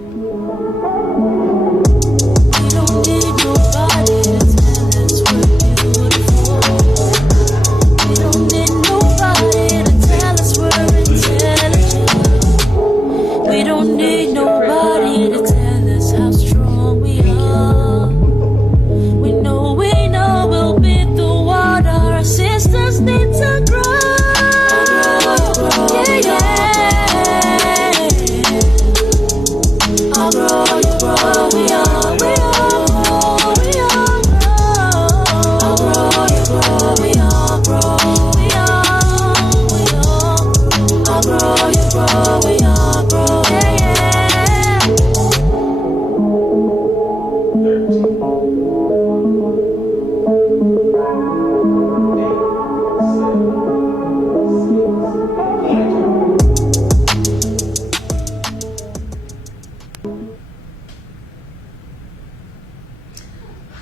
don't need nobody to tell us we're beautiful. We don't need nobody to tell us we're intelligent. We don't need nobody to tell us how strong we are. We know we'll beat the water. Our sisters need to grow. Yeah, yeah. I'll grow, you grow, we all grow. I'll grow, you grow, we all grow. I'll grow, you grow, we all grow. Yeah, yeah.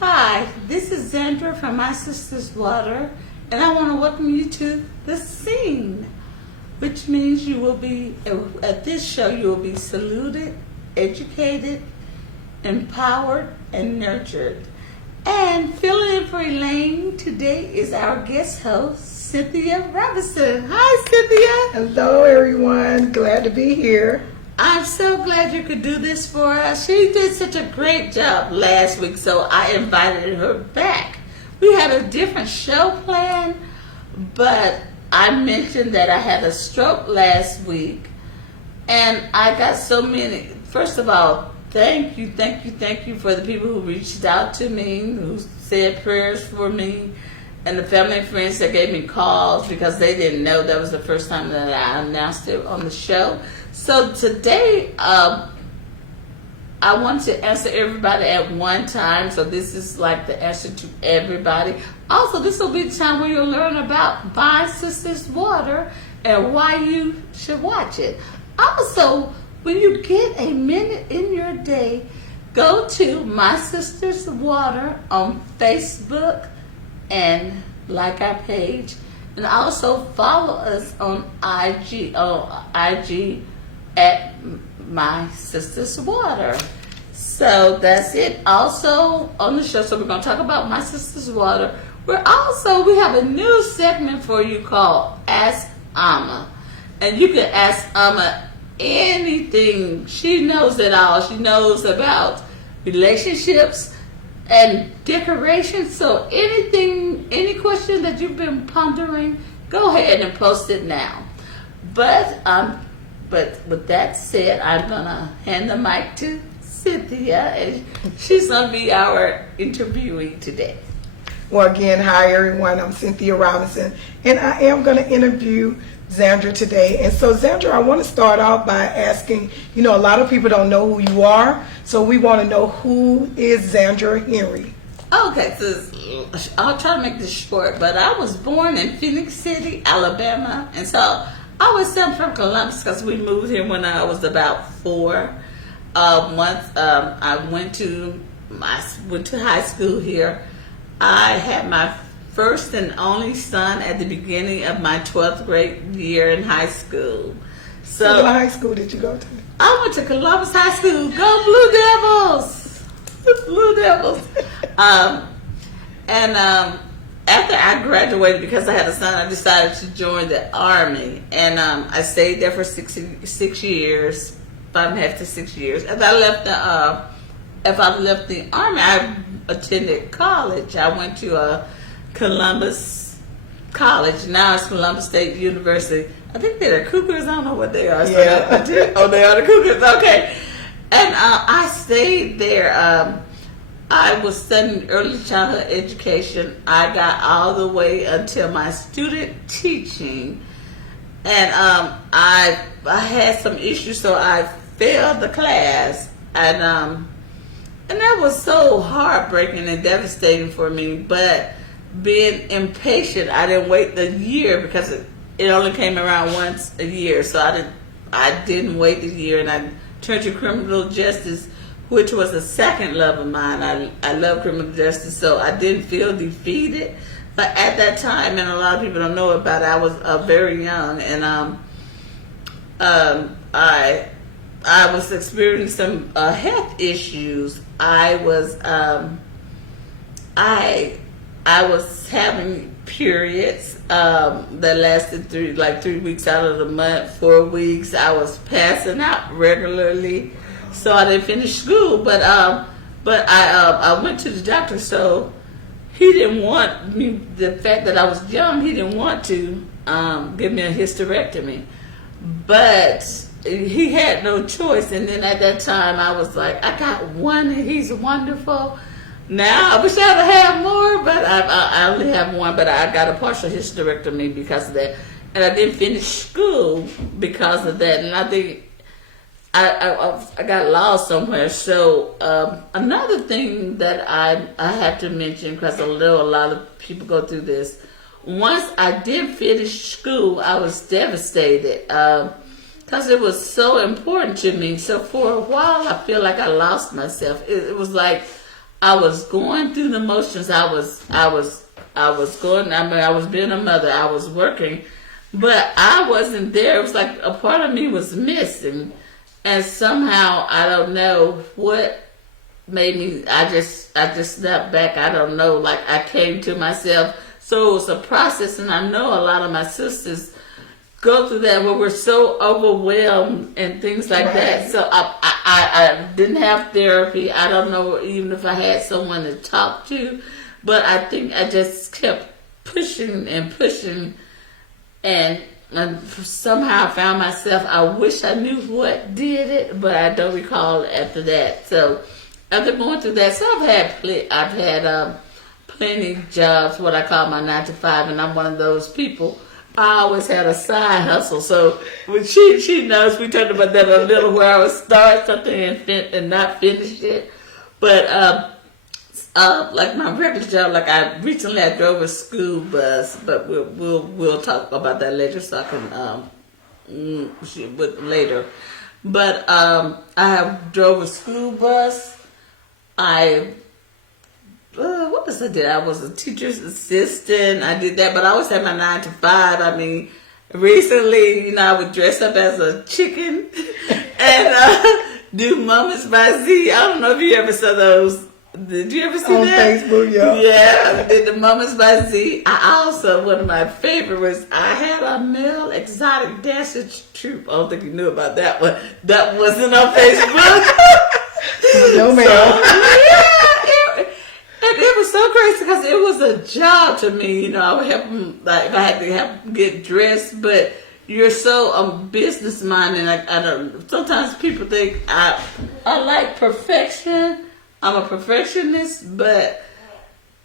Hi, this is Zandra from My Sistah's Water, and I want to welcome you to the S.E.E.N, which means you will be, at this show, you will be saluted, educated, empowered, and nurtured. And filling in for Elaine today is our guest host, Cynthia Robinson. Hi, Cynthia. Hello, everyone. Glad to be here. I'm so glad you could do this for us. She did such a great job last week, so I invited her back. We had a different show planned, but I mentioned that I had a stroke last week, and I got so many. First of all, thank you for the people who reached out to me, who said prayers for me, and the family and friends that gave me calls because they didn't know that was the first time that I announced it on the show. So today, I want to answer everybody at one time. So this is like the answer to everybody. Also, this will be the time where you'll learn about My Sistah's Water and why you should watch it. Also, when you get a minute in your day, go to My Sistah's Water on Facebook and like our page. And also follow us on IG at My Sistah's Water. So that's it. Also on the show, so we're going to talk about My Sistah's Water. We have a new segment for you called Ask Amma. And you can ask Amma anything. She knows it all. She knows about relationships and decorations. So any question that you've been pondering, go ahead and post it now. But with that said, I'm gonna hand the mic to Cynthia, and she's gonna be our interviewee today. Well, again, hi, everyone. I'm Cynthia Robinson, and I am going to interview Zandra today. And so, Zandra, I want to start off by asking, a lot of people don't know who you are, so we want to know, who is Zandra Henry? Okay, so I'll try to make this short, but I was born in Phoenix City, Alabama, and so I was from Columbus because we moved here when I was about 4. Once I went to high school here. I had my first and only son at the beginning of my 12th grade year in high school. So what high school did you go to? I went to Columbus High School. Go Blue Devils! Blue Devils. After I graduated, because I had a son, I decided to join the Army. And I stayed there for 6 years, 5.5 to 6 years. If I left the Army, I attended college. I went to Columbus College. Now it's Columbus State University. I think they're the Cougars. I don't know what they are. So yeah. they are the Cougars. Okay. And I stayed there. I was studying early childhood education. I got all the way until my student teaching. And I had some issues, so I failed the class. And that was so heartbreaking and devastating for me. But being impatient, I didn't wait the year because it only came around once a year. So I didn't wait the year, and I turned to criminal justice, which was a second love of mine. I love criminal justice, so I didn't feel defeated. But at that time, and a lot of people don't know about it, I was very young, and I I was experiencing some health issues. I was having periods that lasted 3 weeks out of the month, 4 weeks. I was passing out regularly, so I didn't finish school. But I went to the doctor, so he didn't want me. The fact that I was young, he didn't want to give me a hysterectomy, but he had no choice. And then at that time, I was like, I got one, and he's wonderful. Now I wish I'd have more, but I only have one. But I got a partial hysterectomy because of that, and I didn't finish school because of that. And I think I got lost somewhere. So another thing that I have to mention, because I know a lot of people go through this. Once I did finish school, I was devastated because it was so important to me. So for a while, I feel like I lost myself. It was like I was going through the motions. I was going. I mean, I was being a mother. I was working, but I wasn't there. It was like a part of me was missing, and somehow I don't know what made me. I just snapped back. I don't know. Like I came to myself. So it was a process, and I know a lot of my sisters go through that where we're so overwhelmed and things like that. So I didn't have therapy. I don't know even if I had someone to talk to, but I think I just kept pushing and pushing, and somehow I found myself. I wish I knew what did it, but I don't recall after that. So after going through that, so I've had plenty jobs, what I call my 9 to 5, and I'm one of those people. I always had a side hustle, so when she knows, we talked about that a little, where I would start something and not finish it. But like my regular job, like I drove a school bus, but we'll talk about that later, so I can later. But I have drove a school bus. What else I did? I was a teacher's assistant. I did that, but I always had my 9 to 5. I mean, recently, I would dress up as a chicken and do Mamas by Z. I don't know if you ever saw those. Did you ever see on that? Facebook? Yeah. Yeah, I did the Mamas by Z. I also, one of my favorite was, I had a male exotic dancer troupe. I don't think you knew about that one. That wasn't on Facebook. No, ma'am. And it was so crazy because it was a job to me. I would help them, like, I had to help them get dressed, but you're so business minded. I don't. Sometimes people think I like perfection. I'm a perfectionist, but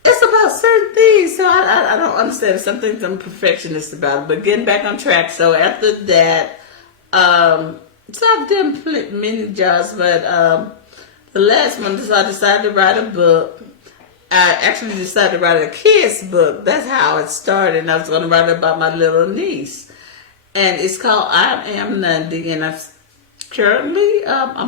it's about certain things. So I don't understand. Some things I'm a perfectionist about. But getting back on track. So after that, so I've done many jobs, but the last one, so I decided to write a book. I actually decided to write a kid's book. That's how it started. And I was going to write about my little niece. And it's called I Am Lundy. And I'm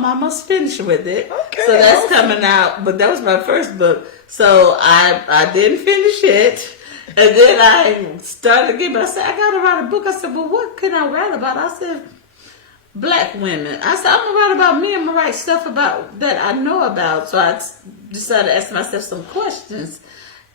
almost finished with it. Okay. So that's coming out. But that was my first book. So I didn't finish it. And then I started again. But I said, I got to write a book. I said, well, what can I write about? I said, Black women. I said, I'm going to write about me. I'm going to write stuff about that I know about. So I decided to ask myself some questions.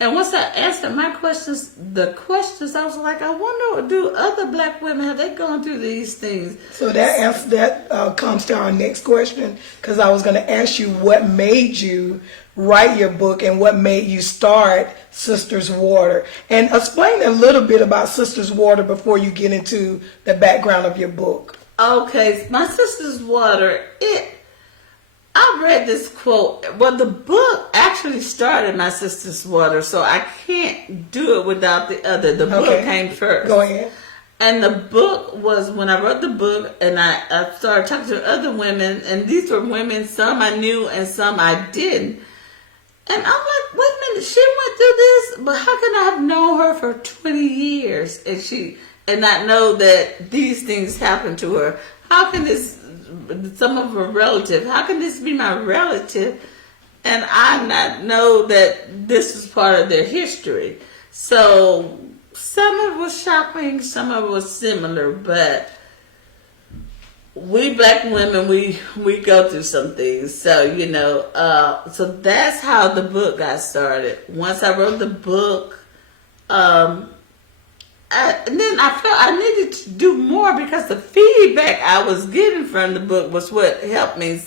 And once I answered my questions, I was like, I wonder, do other Black women, have they gone through these things? So that comes to our next question, because I was going to ask you what made you write your book and what made you start Sisters Water. And explain a little bit about Sisters Water before you get into the background of your book. Okay, my Sisters Water, I read this quote. Well, the book actually started my Sisters Water, so I can't do it without the other. The book came first. Go ahead. And the book was, when I wrote the book, and I started talking to other women, and these were women, some I knew and some I didn't. And I'm like, wait a minute, she went through this, but how can I have known her for 20 years and not know that these things happened to her? How can this, some of her relative, how can this be my relative and I not know that this is part of their history? So some of it was shocking, some of it was similar, but we black women, we go through some things. So, so that's how the book got started. Once I wrote the book, and then I felt I needed to do more because the feedback I was getting from the book was what helped me.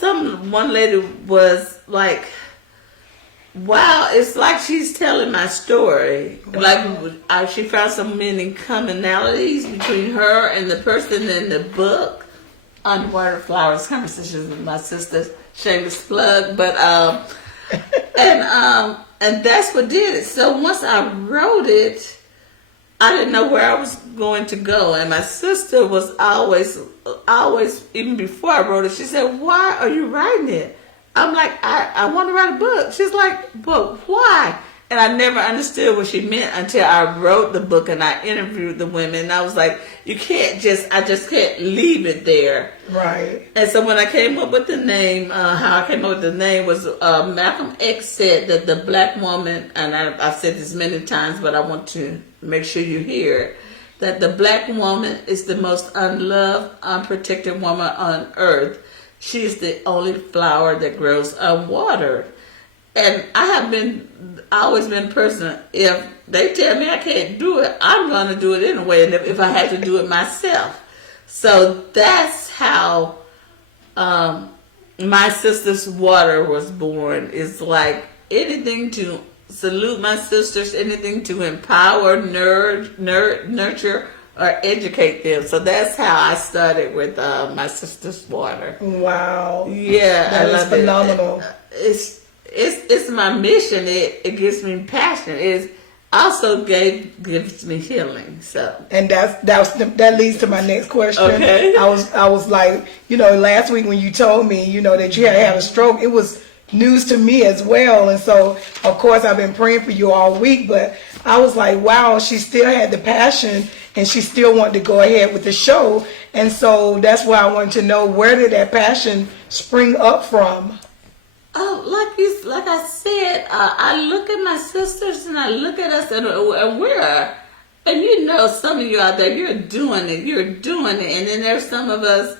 One lady was like, wow, it's like she's telling my story. Like she found so many commonalities between her and the person in the book. Underwater Flowers Conversations with My Sistah. Shameless plug, but and that's what did it. So once I wrote it, I didn't know where I was going to go, and my sister was always, even before I wrote it, she said, "Why are you writing it?" I'm like, I want to write a book. She's like, "But why?" And I never understood what she meant until I wrote the book and I interviewed the women. And I was like, I just can't leave it there. Right. And so when I came up with the name, how I came up with the name was Malcolm X said that the black woman, and I've said this many times, but I want to make sure you hear it, that the black woman is the most unloved, unprotected woman on earth. She is the only flower that grows unwatered. And I always been a person, if they tell me I can't do it, I'm going to do it anyway, and if I had to do it myself. So that's how My Sistah's Water was born. It's like anything to salute my sisters, anything to empower, nurture, or educate them. So that's how I started with My Sistah's Water. Wow. Yeah, that I is love phenomenal. It's my mission. It gives me passion. It also gives me healing. So, and that leads to my next question. Okay. I was like, last week when you told me, that you had a stroke, it was news to me as well. And so, of course, I've been praying for you all week, but I was like, wow, she still had the passion and she still wanted to go ahead with the show. And so that's why I wanted to know, where did that passion spring up from? Oh, like I said, I look at my sisters and I look at us, and some of you out there, you're doing it, and then there's some of us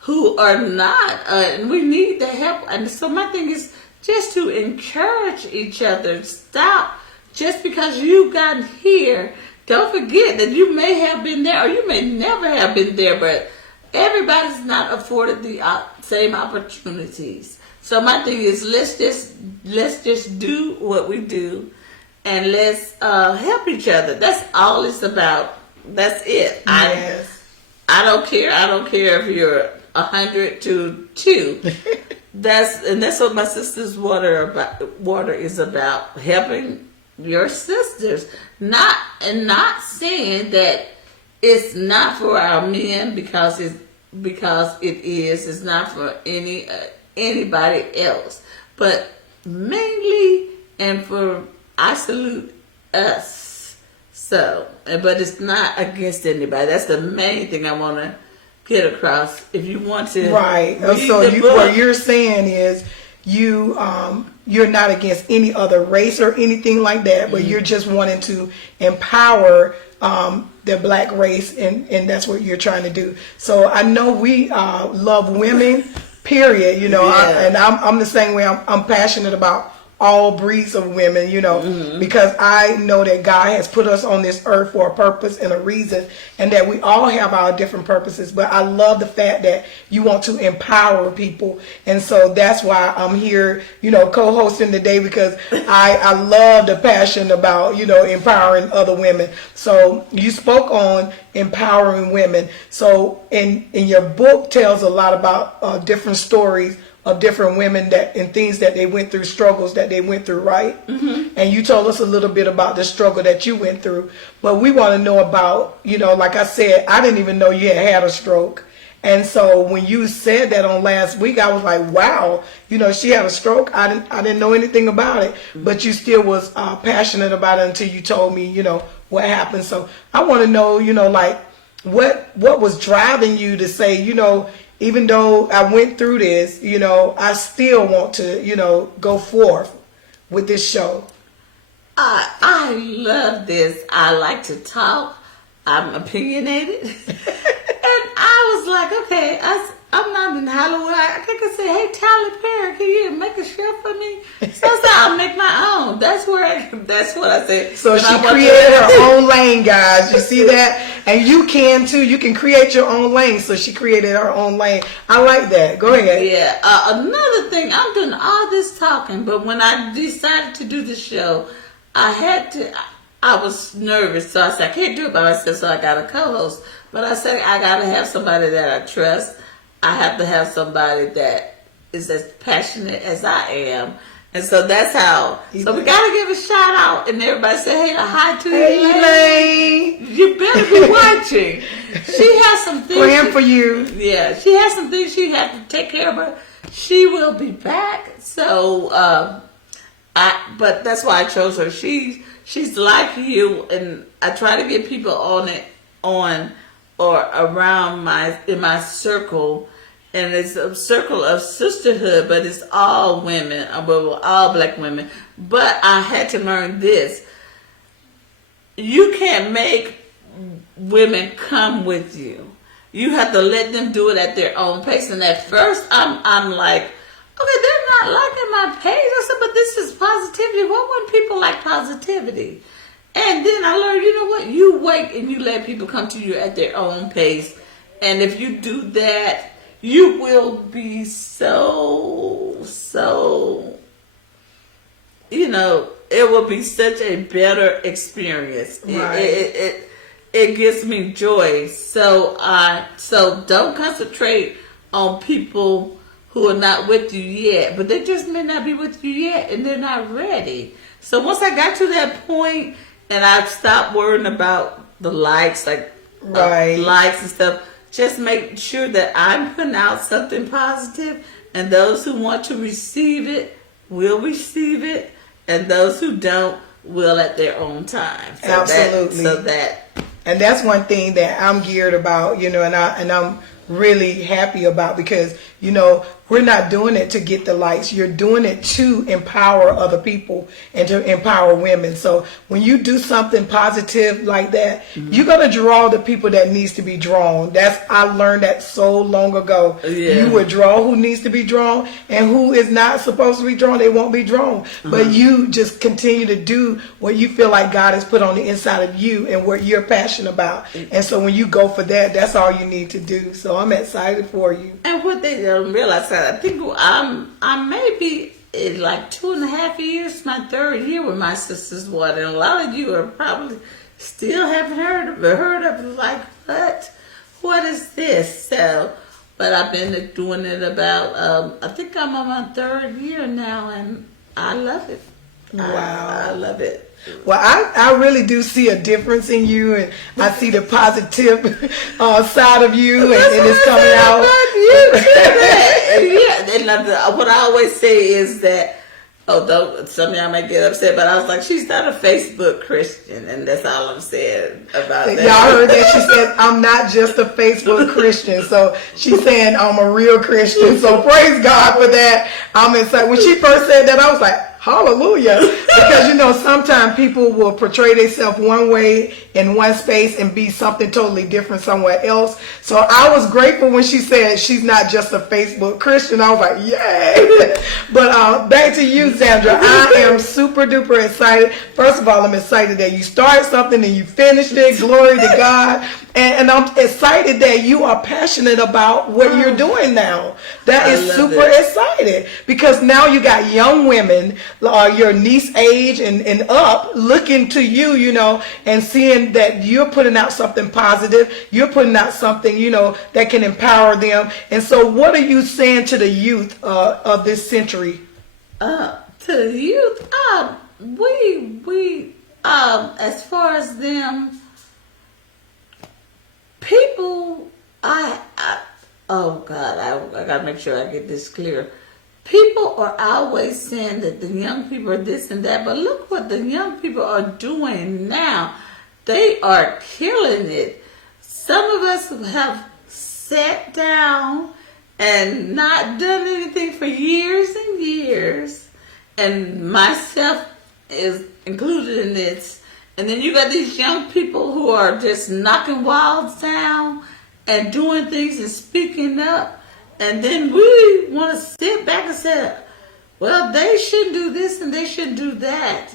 who are not, and we need the help. And so my thing is just to encourage each other. Stop just because you got here. Don't forget that you may have been there, or you may never have been there, but everybody's not afforded the same opportunities. So my thing is, let's just do what we do, and let's help each other. That's all it's about. That's it. Yes. I don't care. I don't care if you're 100 to 2. That's what My Sistah's Water is about. Helping your sisters, not saying that it's not for our men because it is. It's not for anybody else, but mainly I salute us. So, but it's not against anybody. That's the main thing I want to get across. If you want to, right? So what you're saying is you're not against any other race or anything like that, but you're just wanting to empower the black race, and that's what you're trying to do. So I know we love women. Period, Yeah. I'm the same way. I'm passionate about all breeds of women, because I know that God has put us on this earth for a purpose and a reason, and that we all have our different purposes. But I love the fact that you want to empower people, and so that's why I'm here, co-hosting today, because I love the passion about, empowering other women. So you spoke on empowering women. So in your book tells a lot about different stories of different women and things that they went through, struggles that they went through, right? Mm-hmm. And you told us a little bit about the struggle that you went through. But we want to know about, like I said, I didn't even know you had a stroke. And so when you said that on last week, I was like, wow, she had a stroke. I didn't know anything about it, but you still was passionate about it until you told me, what happened. So I want to know, like what was driving you to say, even though I went through this, I still want to, go forth with this show. I love this. I like to talk. I'm opinionated. And I was like, okay, I'm not in Hollywood. I could say, hey, Tyler Perry, can you make a show for me? So I said, I'll make my own. That's what I said. So And she I want created to- her own lane, guys. You see that? And you can too. You can create your own lane. So she created her own lane. I like that. Go ahead. Yeah. Another thing, I'm doing all this talking, but when I decided to do the show, I was nervous, so I said, I can't do it by myself, so I got a co-host. But I said, I got to have somebody that I trust. I have to have somebody that is as passionate as I am. And so that's how. So we got to give a shout out, and everybody say, hey, hi to you. Elaine. You better be watching. She has some things. Praying for you. Yeah, she has some things she has to take care of. Her. She will be back. So, but that's why I chose her. She's like you, and I try to get people on or around in my circle, and it's a circle of sisterhood, but it's all women, well, all black women. But I had to learn this: you can't make women come with you. You have to let them do it at their own pace. And at first, I'm like, okay, they're not liking my page. I said, but this is positivity. What when people like positivity? And then I learned, you know what? You wait and you let people come to you at their own pace. And if you do that, you will be so, it will be such a better experience. Right. It gives me joy. So don't concentrate on people who are not with you yet, but they just may not be with you yet, and they're not ready. So once I got to that point, and I stopped worrying about the likes, likes and stuff, just make sure that I'm putting out something positive, and those who want to receive it will receive it, and those who don't will at their own time. So Absolutely. And that's one thing that I'm geared about, and I'm really happy about, because, we're not doing it to get the likes. You're doing it to empower other people and to empower women. So when you do something positive like that, you're going to draw the people that needs to be drawn. I learned that so long ago. Yeah. You would draw who needs to be drawn, and who is not supposed to be drawn, they won't be drawn. But you just continue to do what you feel like God has put on the inside of you and what you're passionate about. And so when you go for that, that's all you need to do. So I'm excited for you. And what they don't realize, I think I may be in like 2.5 years, my 3rd year with my sister's water, and a lot of you are probably still haven't heard of it. Like, what is this? So, but I've been doing it about I think I'm on my 3rd year now, and I love it. Wow. I love it. Well, I really do see a difference in you, and I see the positive side of you, and it's coming out. And what I always say is that, some of y'all might get upset, but I was like, she's not a Facebook Christian, and that's all I'm saying about that. Y'all heard that? She said, I'm not just a Facebook Christian. So she's saying I'm a real Christian. So praise God for that. I'm excited. When she first said that, I was like, hallelujah. Because, sometimes people will portray themselves one way in one space and be something totally different somewhere else. So I was grateful when she said she's not just a Facebook Christian. I was like, yay. But back to you, Zandra. I am super duper excited. First of all, I'm excited that you started something and you finished it. Glory to God. And I'm excited that you are passionate about what you're doing now. That is super exciting, because now you got young women, your niece age and up, looking to you, and seeing that you're putting out something positive. You're putting out something, that can empower them. And so what are you saying to the youth of this century? To the youth, we as far as them, people, oh God, I gotta make sure I get this clear. People are always saying that the young people are this and that, but look what the young people are doing now. They are killing it. Some of us have sat down and not done anything for years and years, and myself is included in this. And then you got these young people who are just knocking walls down and doing things and speaking up, and then we want to sit back and say, well, they shouldn't do this and they shouldn't do that.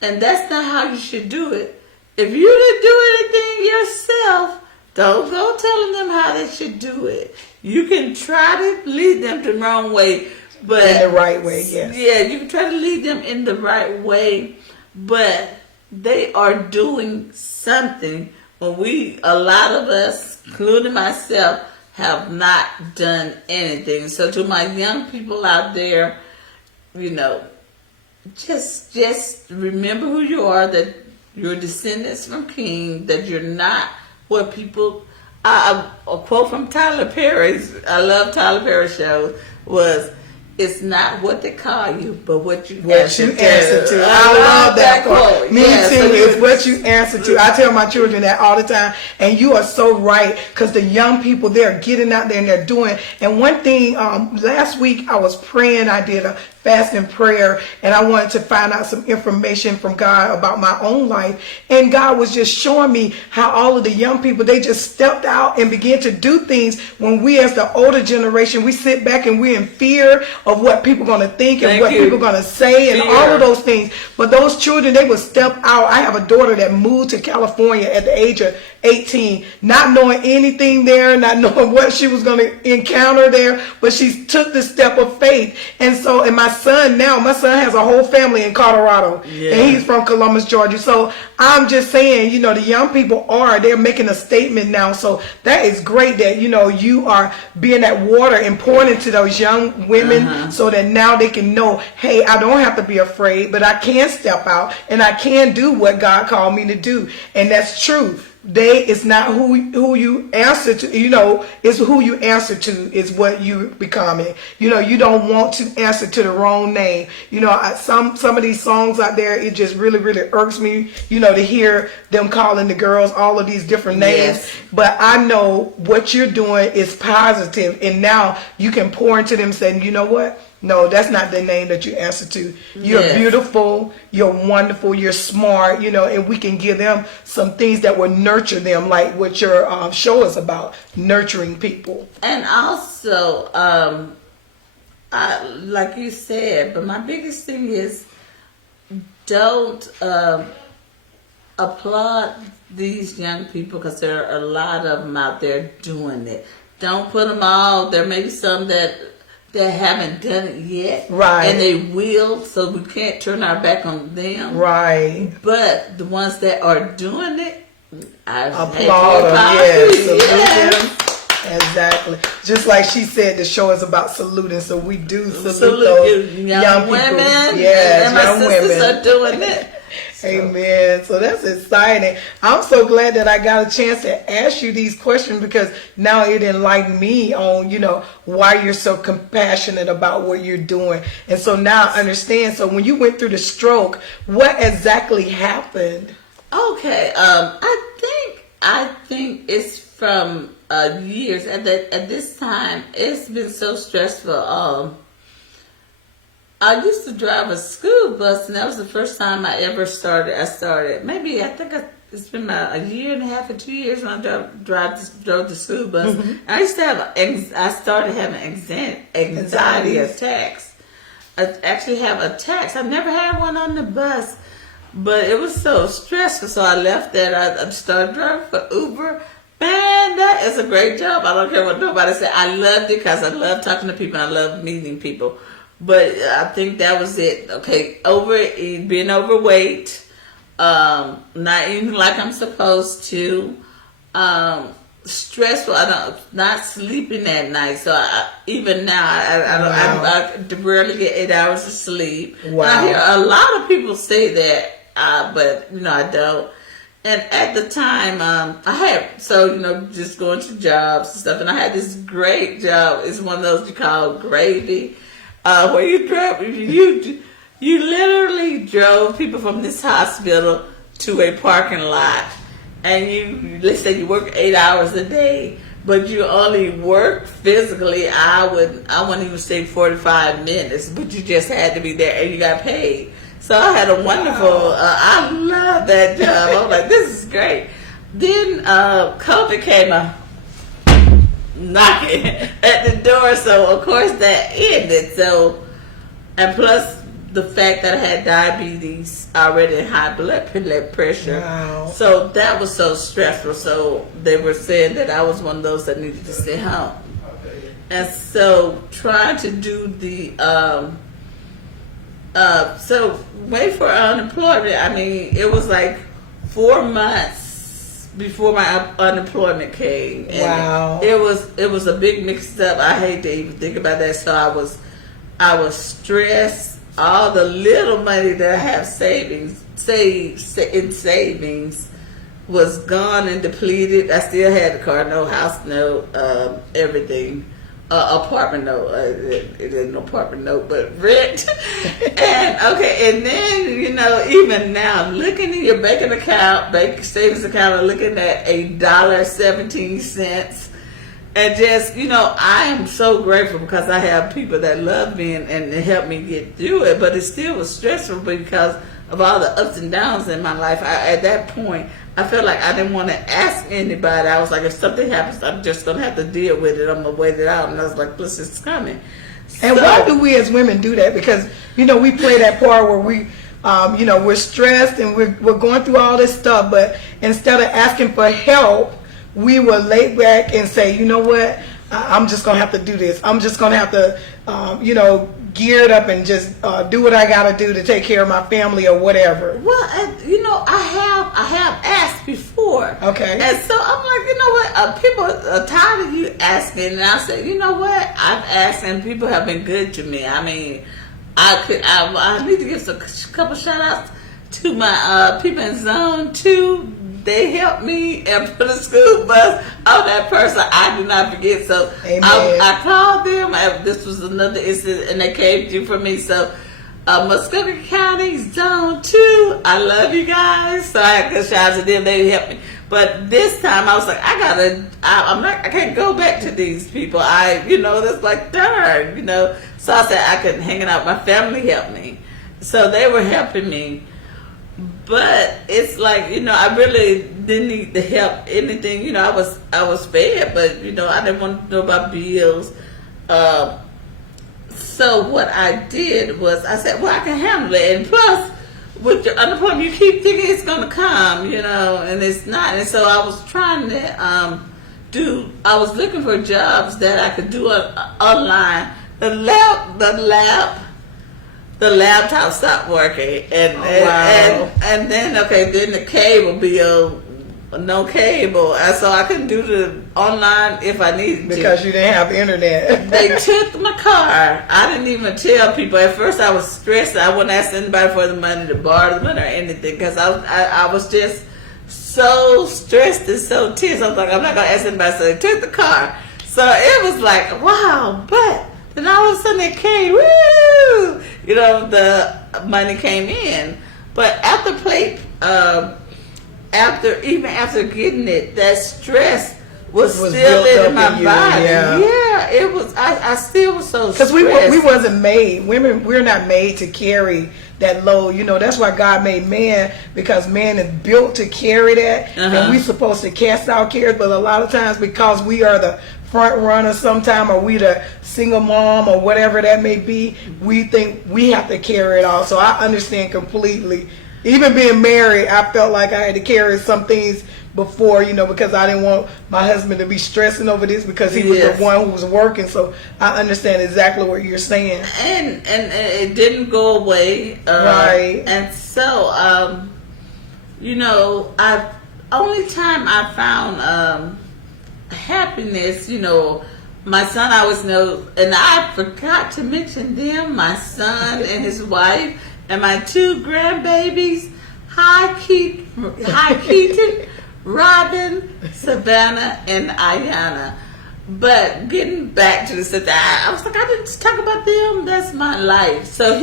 And that's not how you should do it. If you didn't do anything yourself, don't go telling them how they should do it. You can try to lead them the wrong way, but In the right way, yes. Yeah, you can try to lead them in the right way, but they are doing something when a lot of us, including myself, have not done anything. So to my young people out there, just remember who you are, that you're descendants from King, that you're not what people... a quote from Tyler Perry's, I love Tyler Perry's shows, was, it's not what they call you, but what you answer to. I love that quote. Me Yeah, too. so It's what you answer to. I tell my children that all the time, and you are so right, because the young people, they're getting out there and they're doing. And one thing, last week I was praying. I did a fast and prayer, and I wanted to find out some information from God about my own life. And God was just showing me how all of the young people, they just stepped out and began to do things when we as the older generation, we sit back and we're in fear of what people are going to think and what people are going to say and all of those things. But those children, they would step out. I have a daughter that moved to California at the age of 18, not knowing anything there, not knowing what she was going to encounter there, but she took the step of faith. And so, and my son has a whole family in Colorado, and he's from Columbus, Georgia. So I'm just saying, the young people they're making a statement now. So that is great that, you are being that water and pouring into those young women so that now they can know, hey, I don't have to be afraid, but I can step out and I can do what God called me to do. And that's true. It's not who you answer to, it's who you answer to is what you're becoming. You don't want to answer to the wrong name. Some of these songs out there, it just really, really irks me, to hear them calling the girls all of these different names. Yes. But I know what you're doing is positive, and now you can pour into them saying, you know what? No, that's not the name that you answer to. You're beautiful, you're wonderful, you're smart, and we can give them some things that will nurture them, like what your show is about, nurturing people. And also, like you said, but my biggest thing is, don't applaud these young people, because there are a lot of them out there doing it. Don't put them all. There may be some that haven't done it yet, right? And they will, so we can't turn our back on them, right? But the ones that are doing it, I applaud them. Yes. Exactly. Just like she said, the show is about saluting, so we do salute those young women. People. Yes, and my young sisters women are doing it. Amen. So that's exciting. I'm so glad that I got a chance to ask you these questions, because now it enlightened me on, why you're so compassionate about what you're doing. And so now I understand. So when you went through the stroke, what exactly happened? Okay. I think it's from years. At this time, it's been so stressful. I used to drive a school bus, and that was the first time I ever started. Maybe it's been about a year and a half or 2 years when I drove the school bus. Mm-hmm. I started having anxiety attacks. I actually have attacks. I never had one on the bus, but it was so stressful. So I left that. I started driving for Uber. Man, that is a great job. I don't care what nobody said. I loved it because I love talking to people. I love meeting people. But I think that was it. Okay, being overweight, not eating like I'm supposed to, stressful. Not sleeping at night. So even now, I rarely get 8 hours of sleep. Wow. And I hear a lot of people say that, but I don't. And at the time, I had just going to jobs and stuff, and I had this great job. It's one of those you call gravy. Where you literally drove people from this hospital to a parking lot, and let's say you work 8 hours a day, but you only work physically, I wouldn't even say 45 minutes, but you just had to be there and you got paid. So I had a wonderful, I love that job. I was like, this is great. Then COVID came out. knocking at the door. So of course that ended. So, and plus the fact that I had diabetes already and high blood pressure. Wow. So that was so stressful. So they were saying that I was one of those that needed to stay home. And so trying to do the so wait for unemployment. I mean, it was like 4 months before my unemployment came. And Wow. it was a big mix up. I hate to even think about that. So I was stressed. All the little money that I have saved in savings was gone and depleted. I still had the car note, house note, everything. Apartment note. It isn't an apartment note, but rent. and then even now, looking in your bank savings account, and looking at $1.17, and just I am so grateful because I have people that love me and help me get through it. But it still was stressful because of all the ups and downs in my life. At that point, I felt like I didn't want to ask anybody. I was like, if something happens, I'm just going to have to deal with it. I'm going to wait it out. And I was like, plus it's coming. And why do we as women do that? Because, we play that part where we, we're stressed and we're going through all this stuff. But instead of asking for help, we will lay back and say, you know what, I'm just going to have to do this. I'm just going to have to, gear it up and just do what I got to do to take care of my family or whatever. Well, I have asked before. Okay. And so I'm like, what? People are tired of you asking. And I said, you know what? I've asked and people have been good to me. I mean, I need to give a couple shout outs to my people in Zone 2. They helped me and put a school bus on that person. I do not forget. So I called them. This was another incident, and they came through for me. So Muskogee County Zone 2, I love you guys. So I could shout out to them. They helped me. But this time I was like, I can't go back to these people. That's like darn, So I said I couldn't hang it out. My family helped me, so they were helping me. But it's like, I really didn't need the help, anything. I was fed, but, I didn't want to know about bills. So what I did was I said, well, I can handle it. And plus, with your unemployment, you keep thinking it's going to come, and it's not. And so I was trying to I was looking for jobs that I could do online. The laptop stopped working, and then then the cable bill, no cable, and so I couldn't do the online if I needed to because you didn't have internet. They took my car. I didn't even tell people. At first, I was stressed. I wouldn't ask anybody for the money to borrow the money or anything because I was just so stressed and so tense. I was like, I'm not gonna ask anybody. So they took the car. So it was like, wow, but. And all of a sudden it came, woo! The money came in. But after getting it, that stress was still in my body. Yeah, it was. I still was so stressed. Because we wasn't made. Women, we're not made to carry that load. That's why God made man, because man is built to carry that, and we're supposed to cast our cares. But a lot of times, because we are the front runner sometime, or we the single mom or whatever that may be, we think we have to carry it all. So I understand completely. Even being married, I felt like I had to carry some things before, because I didn't want my husband to be stressing over this because he was the one who was working. So I understand exactly what you're saying. And it didn't go away. Right. And so, only time I found happiness, my son, I always know, and I forgot to mention them, my son and his wife, and my 2 grandbabies, Hi Keaton, Robin, Savannah, and Ayana. But getting back to the subject, I was like, I didn't talk about them. That's my life. So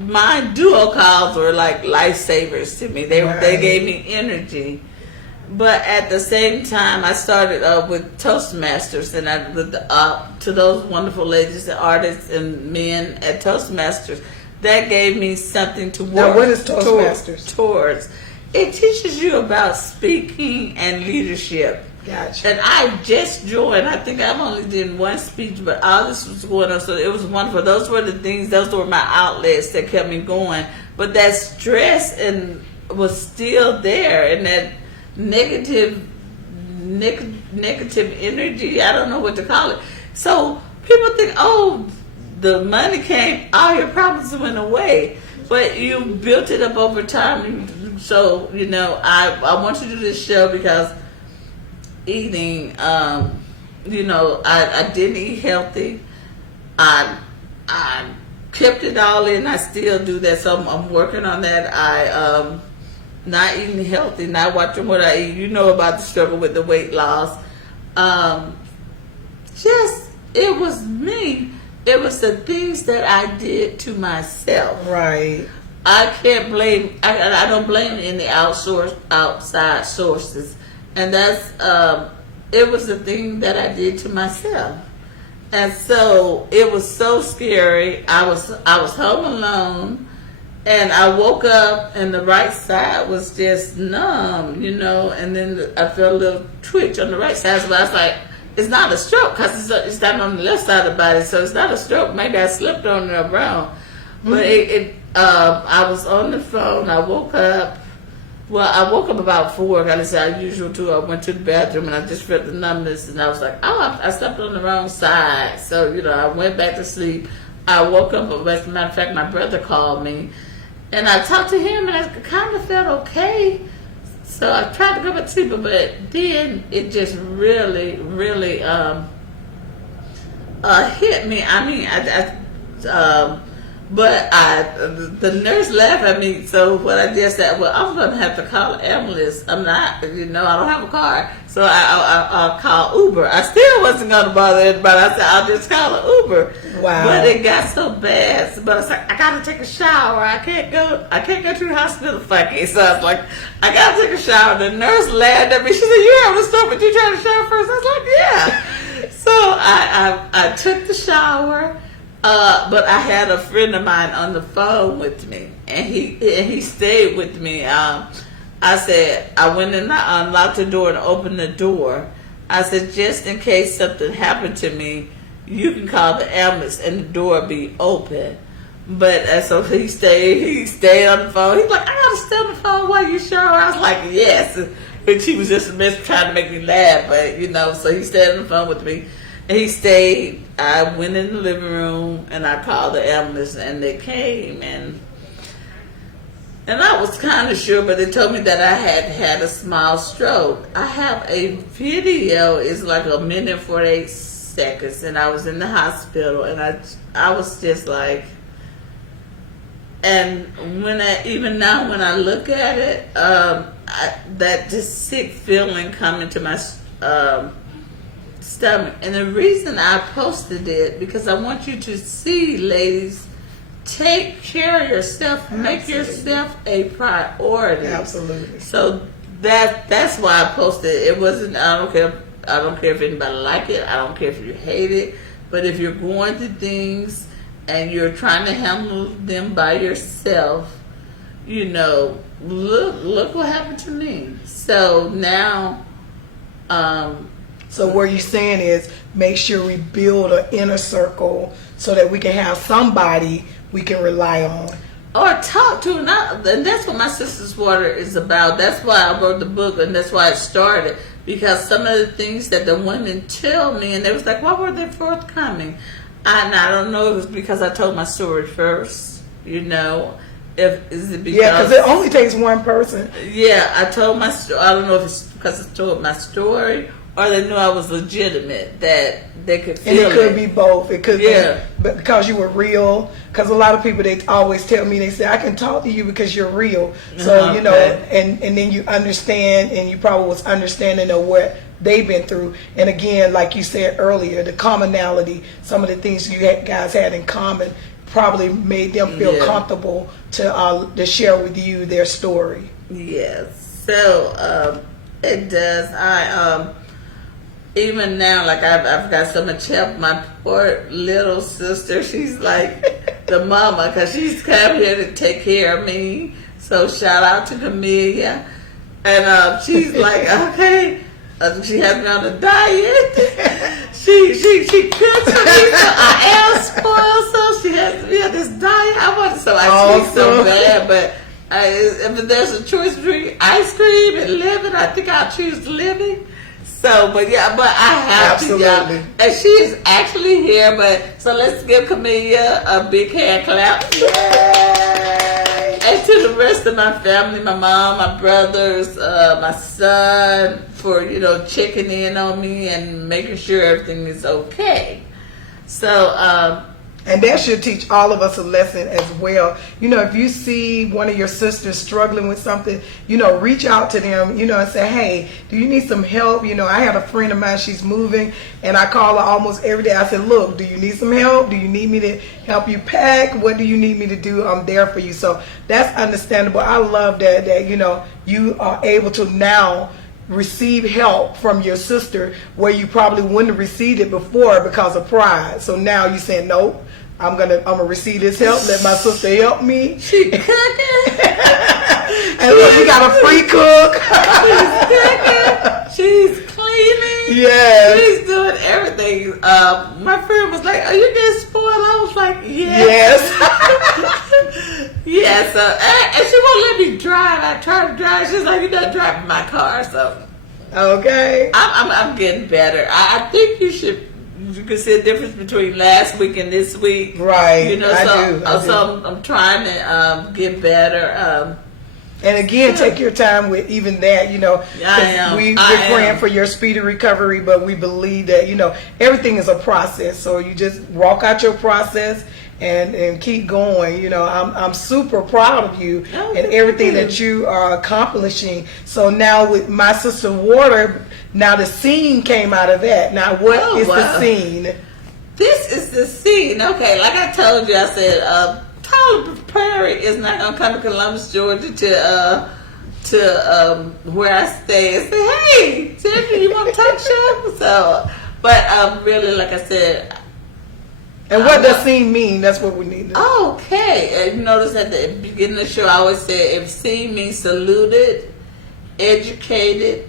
my duo calls were like lifesavers to me. They gave me energy. But at the same time, I started with Toastmasters, and to those wonderful ladies and artists and men at Toastmasters, that gave me something to work. Now, what is Toastmasters? Towards. It teaches you about speaking and leadership. Gotcha. And I just joined. I think I've only did one speech, but all this was going on, so it was wonderful. Those were the things. Those were my outlets that kept me going. But that stress and was still there, and that negative energy. I don't know what to call it. So people think, oh, the money came, all your problems went away, but you built it up over time. So I want to do this show because eating, I didn't eat healthy. I kept it all in. I still do that, so I'm working on that. I not eating healthy, not watching what I eat. You know about the struggle with the weight loss. It was me. It was the things that I did to myself. Right. I can't blame. I don't blame any outside sources, and that's it was the thing that I did to myself, and so it was so scary. I was home alone, and I woke up and the right side was just numb, and then I felt a little twitch on the right side. So I was like, it's not a stroke because it's not on the left side of the body, so it's not a stroke. Maybe I slipped on it around, but I was on the phone. I woke up. Well, I woke up about 4. Like I said, usual too. I went to the bathroom and I just felt the numbness, and I was like, oh, I slept on the wrong side. So I went back to sleep. I woke up. As a matter of fact, my brother called me, and I talked to him, and I kind of felt okay. So I tried to go back to sleep, but then it just really, really hit me. I mean, the nurse laughed at me. So what I did said, well, I'm going to have to call an ambulance. I'm not, I don't have a car. So I'll call Uber. I still wasn't going to bother anybody. I said, I'll just call an Uber. Wow. But it got so bad. But I was like, I got to take a shower. I can't go to the hospital fucking. So I was like, I got to take a shower. The nurse laughed at me. She said, you having a stroke, but you trying to shower first? I was like, yeah. So I took the shower. But I had a friend of mine on the phone with me, and he stayed with me. I said, I went and I unlocked the door and opened the door. I said, just in case something happened to me, you can call the ambulance and the door be open. But so he stayed on the phone. He's like, I gotta stay on the phone while you shower. I was like, yes. And she was just trying to make me laugh, but so he stayed on the phone with me. He stayed. I went in the living room and I called the ambulance, and they came, and I was kind of sure, but they told me that I had a small stroke. I have a video. It's like 1minute and 48 seconds, and I was in the hospital, and I was just like, and even now when I look at it, that just sick feeling coming to my stomach. And the reason I posted it, because I want you to see, ladies, take care of yourself. Absolutely. Make yourself a priority. Absolutely. So that's why I posted it. It wasn't, I don't care if anybody like it. I don't care if you hate it. But if you're going through things and you're trying to handle them by yourself, look what happened to me. So now So what you're saying is make sure we build an inner circle so that we can have somebody we can rely on. Or talk to, and that's what my Sister's Water is about. That's why I wrote the book, and that's why it started. Because some of the things that the women tell me, and they was like, why were they forthcoming? And I don't know if it was because I told my story first, Is it because... Yeah, because it only takes one person. Yeah, I told my story. I don't know if it's because I told my story, or they knew I was legitimate, that they could feel it. And it could be both. It could be because you were real. Because a lot of people, they always tell me, they say, I can talk to you because you're real. So, and then you understand, and you probably was understanding of what they've been through. And again, like you said earlier, the commonality, some of the things you guys had in common probably made them feel comfortable to share with you their story. Yes. So, it does. Even now, like I've got so much help. My poor little sister, she's like the mama, because she's come here to take care of me. So shout out to Camellia. And she's like, okay, She has me on a diet. She cooks for me, so I am spoiled. So she has me on this diet. I treat so bad, but if there's a choice between ice cream and living, I think I'll choose living. So, but I have to, y'all. And she is actually here, so let's give Camellia a big hand clap. Yay! And to the rest of my family, my mom, my brothers, my son, for, checking in on me and making sure everything is okay. So, and that should teach all of us a lesson as well. If you see one of your sisters struggling with something, reach out to them, and say, hey, do you need some help? I had a friend of mine, she's moving, and I call her almost every day. I said, look, do you need some help? Do you need me to help you pack? What do you need me to do? I'm there for you. So that's understandable. I love that you are able to now receive help from your sister where you probably wouldn't have received it before because of pride. So now you're saying, nope, I'm gonna receive this help. Let my sister help me. She cooking. And look, you got a free cook. She's cleaning. Yes. She's doing everything. My friend was like, "Are you getting spoiled?" I was like, Yes. Yes. And she won't let me drive. I try to drive. She's like, "You're not driving my car." So, okay. I'm getting better. I think you can see a difference between last week and this week. Right. I do. So I'm trying to get better. And again, take your time with even that, we're praying for your speedy recovery, but we believe that, everything is a process. So you just walk out your process and keep going. I'm super proud of you and everything that you are accomplishing. So now with My Sister Water, now the S.E.E.N came out of that. Now what is the S.E.E.N? This is the S.E.E.N. Okay, like I told you, I said, Tyler Perry is not gonna come to Columbus, Georgia to where I stay and say, "Hey, Zandra, you want to talk show?" So, but really, like I said. And what does S.E.E.N mean? That's what we need. Okay, you notice at the beginning of the show, I always say, if S.E.E.N means saluted, educated,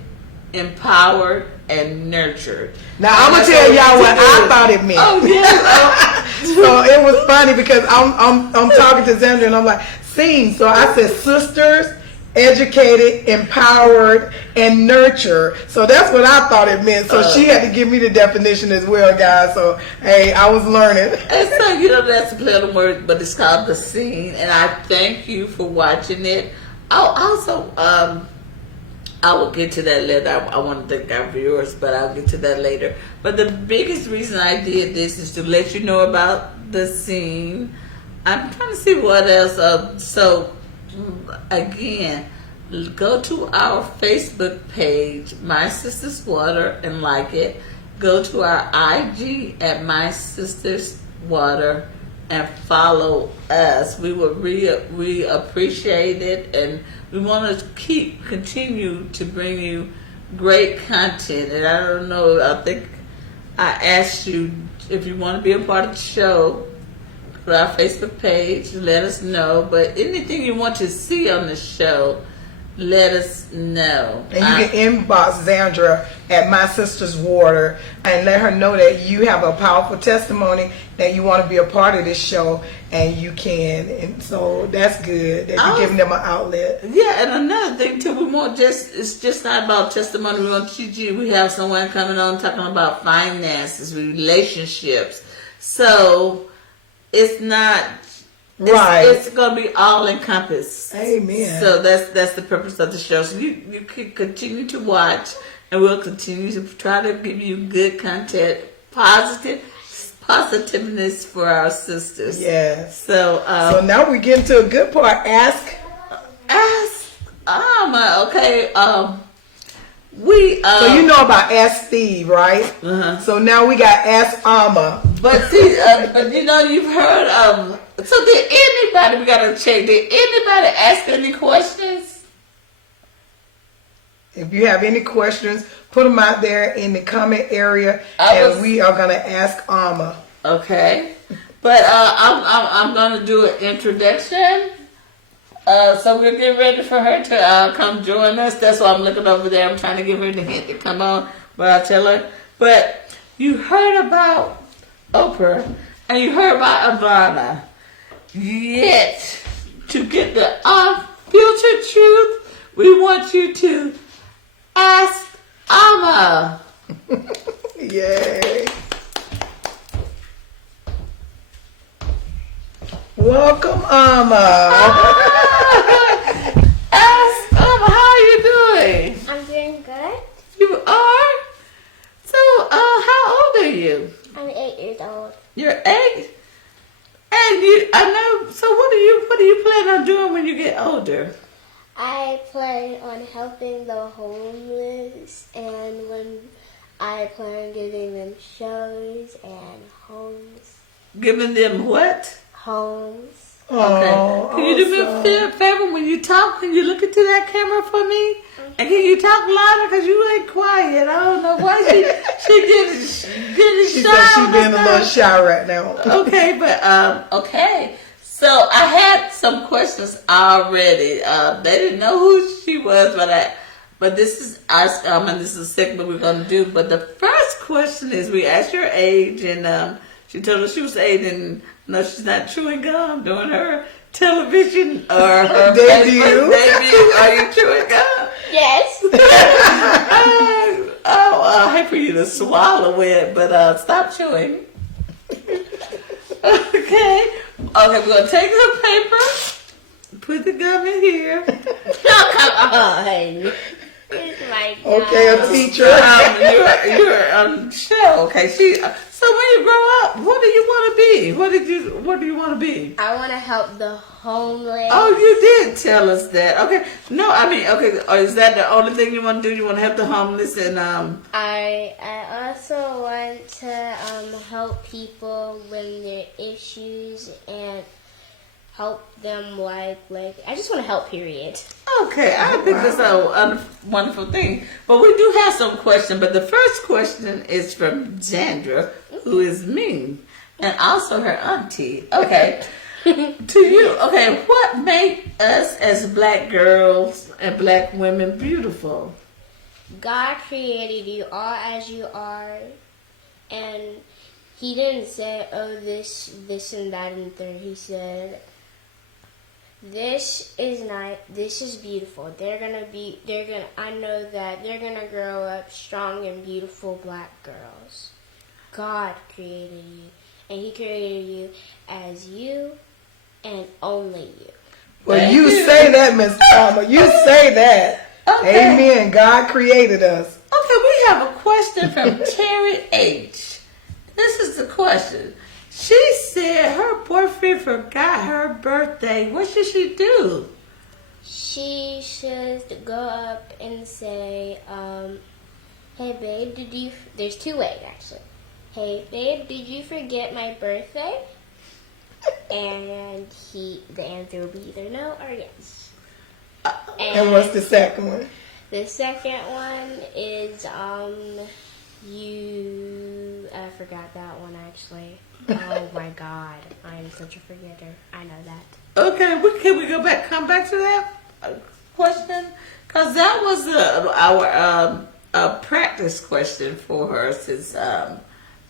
empowered, and nurtured. Now I'm gonna tell y'all what I thought it meant. Oh yes. So it was funny because I'm talking to Zandra and I'm like, S.E.E.N. So I said sisters, educated, empowered, and nurture. So that's what I thought it meant. So she had to give me the definition as well, guys. So hey, I was learning. And so that's a play on the word, but it's called the S.E.E.N. And I thank you for watching it. Also, I will get to that later. I want to thank our viewers, but I'll get to that later. But the biggest reason I did this is to let you know about the S.E.E.N. I'm trying to see what else. So, again, go to our Facebook page, My Sisters Water, and like it. Go to our IG at My Sisters Water and follow us. We will we appreciate it, and we want to continue to bring you great content. And I don't know, I think I asked you if you want to be a part of the show. Go to our Facebook page, let us know. But anything you want to see on the show, let us know. And you can inbox Zandra at My Sisters Water and let her know that you have a powerful testimony, that you want to be a part of this show, and you can. And so that's good that you're giving them an outlet. Yeah, and another thing too, it's just not about testimony. We want to teach you. We have someone coming on talking about finances, relationships. So it's not. Right. It's going to be all encompassed. Amen. So that's the purpose of the show. So you can continue to watch, and we'll continue to try to give you good content, positiveness for our sisters. Yes. So now we get into a good part. Ask. Okay. So you know about Ask Steve, right? Uh-huh. So now we got Ask Alma. But see, you've heard so did anybody, we gotta check, did anybody ask any questions? If you have any questions, put them out there in the comment area, and we are gonna ask Alma. Okay. But I'm gonna do an introduction So we're getting ready for her to come join us. That's why I'm looking over there. I'm trying to give her the hint to come on, but I'll tell her. But you heard about Oprah and you heard about Ivana. Yet, to get the unfiltered truth, we want you to ask Amma. Yay. Welcome, Amma. Ask Amma, how are you doing? I'm doing good. You are? So, how old are you? I'm 8 years old. You're 8? And I know, so what do you plan on doing when you get older? I plan on helping the homeless, and when I plan on giving them shows and homes. Giving them what? Homes. Oh, Can you do me a favor when you talk? Can you look into that camera for me? And can you talk louder? Because you ain't quiet. I don't know why she getting She shy. said she's being a little shy right now. Okay, but okay. So I had some questions already. They didn't know who she was, but this is us. And this is a segment we're gonna do. But the first question is, we asked her age, and she told us she was 8, and no, she's not chewing gum during her television or her Debut. Facebook debut. Are you chewing gum? Yes. I hate for you to swallow it, but stop chewing. Okay, we're gonna take some paper, put the gum in here. Oh, come on. It's my job. Okay, a teacher. You're show. Okay, so when you grow up, what do you want to be? What do you want to be? I want to help the homeless. Oh, you did tell us that. Okay, no, I mean, okay, is that the only thing you want to do? You want to help the homeless and I also want to help people when there are issues and help them like I just want to help, period. Okay, I think that's a wonderful thing. But we do have some questions. But the first question is from Zandra, who is me, and also her auntie. Okay, to you. Okay, what make us as black girls and black women beautiful? God created you all as you are, and He didn't say, oh, this and that and third. He said, this is nice. This is beautiful. I know that they're gonna grow up strong and beautiful black girls. God created you, and He created you as you, and only you. Well, you say that, Miss Palmer. You say that. Okay. Amen. God created us. Okay, we have a question from Terry H. This is the question. She said her boyfriend forgot her birthday. What should she do? She should go up and say, hey babe, there's 2 ways actually. Hey babe, did you forget my birthday? And the answer will be either no or yes. And what's the second one? The second one is, I forgot that one actually. Oh my God, I'm such a forgetter. I know that. Okay, can we come back to that question? Because that was our practice question for her since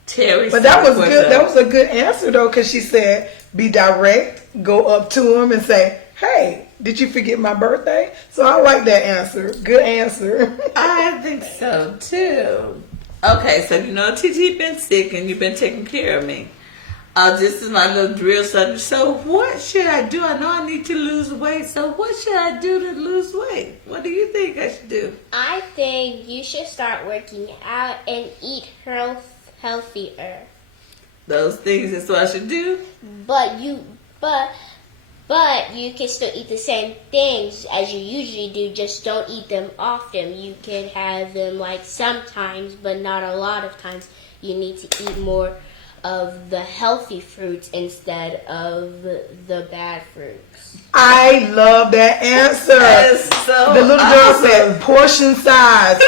Terry. But that was good. That was a good answer though, because she said, "Be direct. Go up to him and say, hey, did you forget my birthday?" So I like that answer. Good answer. I think so too. Okay, so you know, TT been sick and you've been taking care of me. This is my little drill subject. So what should I do? I know I need to lose weight. So what should I do to lose weight? What do you think I should do? I think you should start working out and eat healthier. Those things is what I should do? But you can still eat the same things as you usually do, just don't eat them often. You can have them like sometimes, but not a lot of times. You need to eat more of the healthy fruits instead of the bad fruits. I love that answer. So The little girl said portion size.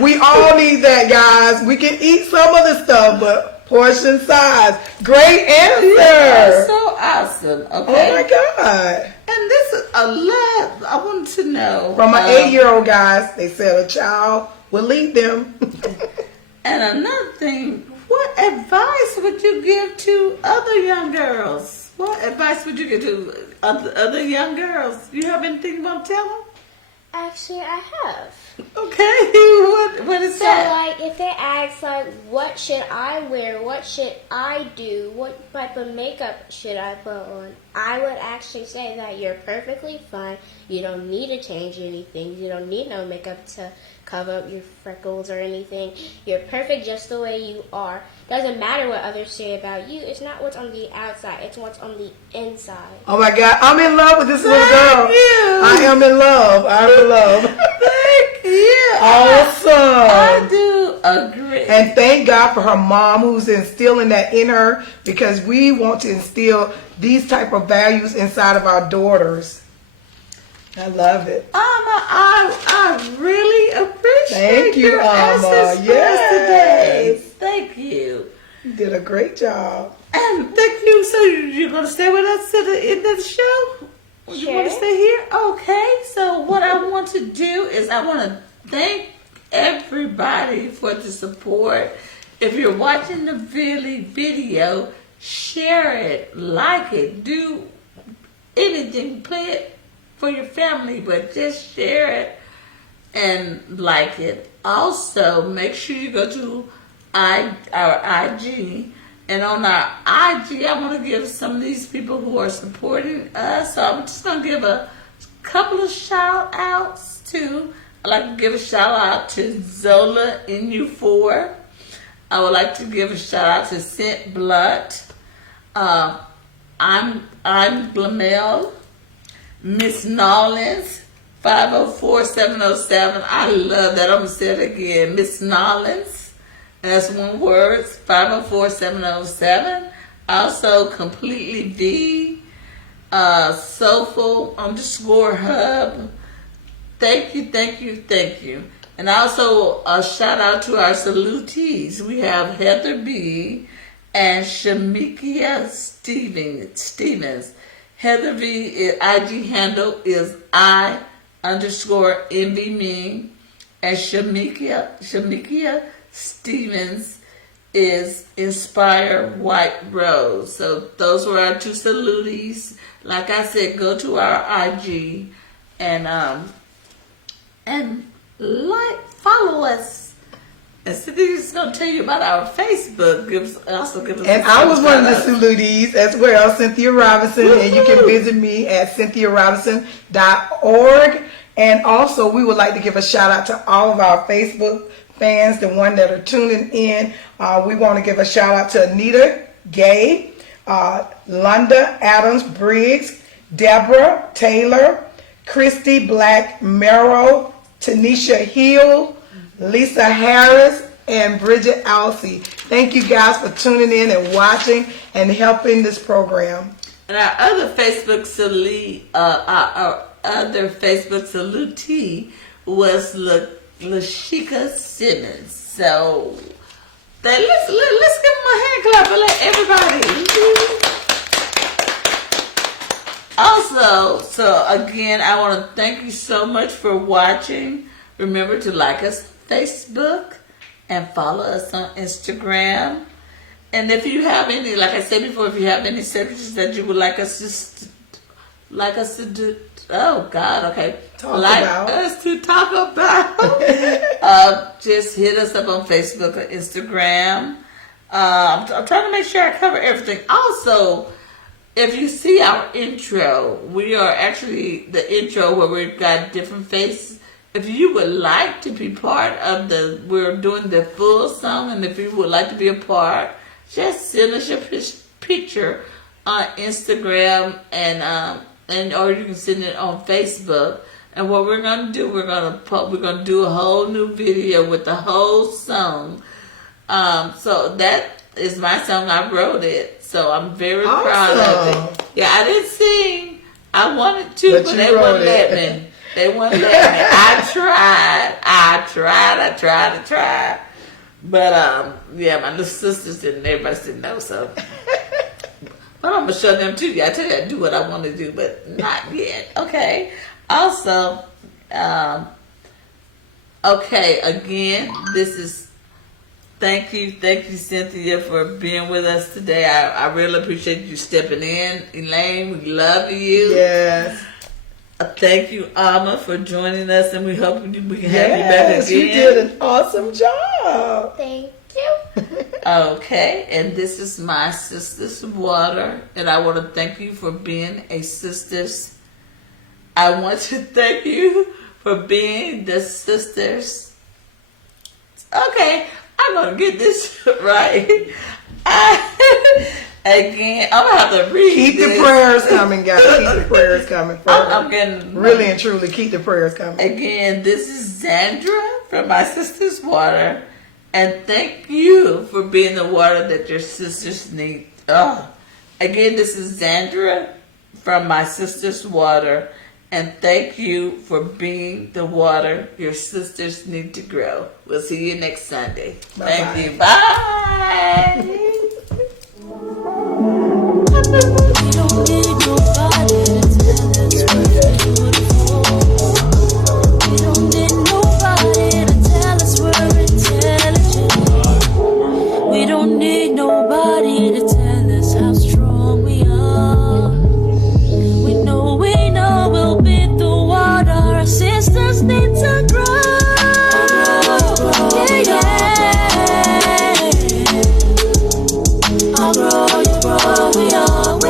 We all need that, guys. We can eat some of the stuff, but portion size. Great answer. That's so awesome. Okay. Oh my God. And this is a lot. I want to know. From an 8-year-old, guys, they said a child will lead them. And another thing, what advice would you give to other young girls? What advice would you give to other young girls? You have anything you want to tell them? Actually, I have. Okay, what is So, that? like, if they ask, like, what should I wear? What should I do? What type of makeup should I put on? I would actually say that you're perfectly fine. You don't need to change anything. You don't need no makeup to cover up your freckles or anything. You're perfect just the way you are. Doesn't matter what others say about you. It's not what's on the outside. It's what's on the inside. Oh my God, I'm in love with this little girl. Thank you. I am in love. I'm in love. Thank you. Awesome. I do agree. And thank God for her mom who's instilling that in her, because we want to instill these type of values inside of our daughters. I love it. I really appreciate Thank you, your Alma. answers for us Yes. today. Thank you. You did a great job. And thank you. So you're going to stay with us to the end of the show? You want to Sure. stay here? Okay. So what I want to do is I want to thank everybody for the support. If you're watching the video, share it, like it, do anything, play it for your family, but just share it and like it. Also, make sure you go to our IG, and on our IG, I want to give some of these people who are supporting us. So I'm just going to give a couple of shout outs to. I'd like to give a shout out to Zola NU4. I would like to give a shout out to Scent Blood. I'm Glamel. Miss Nollins, 504-707. I love that. I'm going to say it again. Miss Nollins. That's one word. 504-707. Also, Completely V. Soulful _hub. Thank you. And also a shout out to our salutees. We have Heather B. and Shamikia Stevens. Heather V. IG handle is I_envy_me, and Shamikia Stevens is Inspire White Rose. So those were our two salutees. Like I said, go to our IG and follow us. And Cynthia's going to tell you about our Facebook. Also give us And I was one of the salutees as well, Cynthia Robinson. And you can visit me at cynthiarobinson.org. And also, we would like to give a shout out to all of our Facebook fans, the one that are tuning in. We want to give a shout out to Anita Gay, Lunda Adams Briggs, Deborah Taylor, Christy Black Merrow, Tanisha Hill, Lisa Harris, and Bridget Alsey. Thank you guys for tuning in and watching and helping this program. And our other Facebook salutee was Lashika Simmons. So let's give them a hand clap and let everybody. Also, so again, I want to thank you so much for watching. Remember to like us Facebook and follow us on Instagram. And if you have any, like I said before, if you have any services that you would like us to do, oh God, okay, us to talk about, just hit us up on Facebook or Instagram. I'm trying to make sure I cover everything. Also, if you see our intro, we are actually the intro where we've got different faces. If you would like to be part of we're doing the full song, and if you would like to be a part, just send us your picture on Instagram, and or you can send it on Facebook. And what we're gonna do, we're gonna do a whole new video with the whole song. So that is my song. I wrote it, so I'm very proud of it. Yeah, I didn't sing. I wanted to, but they wouldn't let me. They wouldn't let me. I tried. But yeah, my little sisters didn't. Everybody didn't know. So, But I'm gonna show them to you. I tell you, I do what I want to do, but not yet. Okay. Also, okay. Again, this is. Thank you, Cynthia, for being with us today. I really appreciate you stepping in, Elaine. We love you. Yes. Thank you, Alma, for joining us, and we hope we can have you back again. You did an awesome job. Thank you. Okay, and this is my sister's water, and I want to thank you for being a sisters. I want to thank you for being the sisters. Okay, I'm gonna get this right. Again, I'm gonna have to read. Keep this. the prayers coming, guys. Keep the prayers coming. I'm getting Really and truly, keep the prayers coming. Again, this is Zandra from my sister's water. And thank you for being the water that your sisters need. Again, this is Zandra from my sister's water. And thank you for being the water your sisters need to grow. We'll see you next Sunday. Bye-bye. Thank you. Bye. We don't need nobody to tell us we're beautiful. We don't need nobody to tell us we're intelligent. We don't need nobody to tell us how strong we are. We know we'll be the water our sisters need to grow. Yeah, yeah. I'll grow, you grow, we all will.